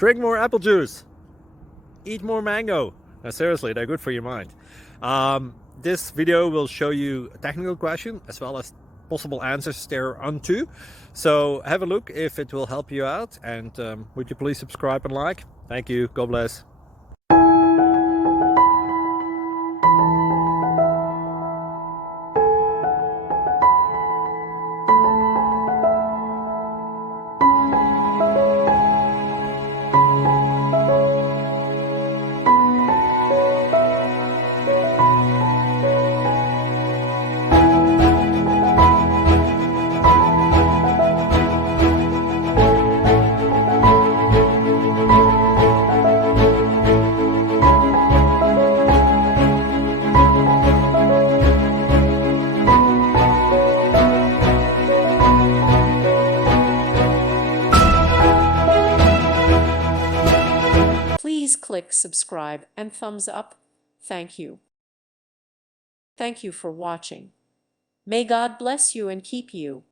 Drink more apple juice. Eat more mango. Now, seriously, they're good for your mind. This video will show you a technical question as well as possible answers thereunto. So have a look if it will help you out, and would you please subscribe and like? Thank you. God bless. Please click subscribe and thumbs up. Thank you. Thank you for watching. May God bless you and keep you.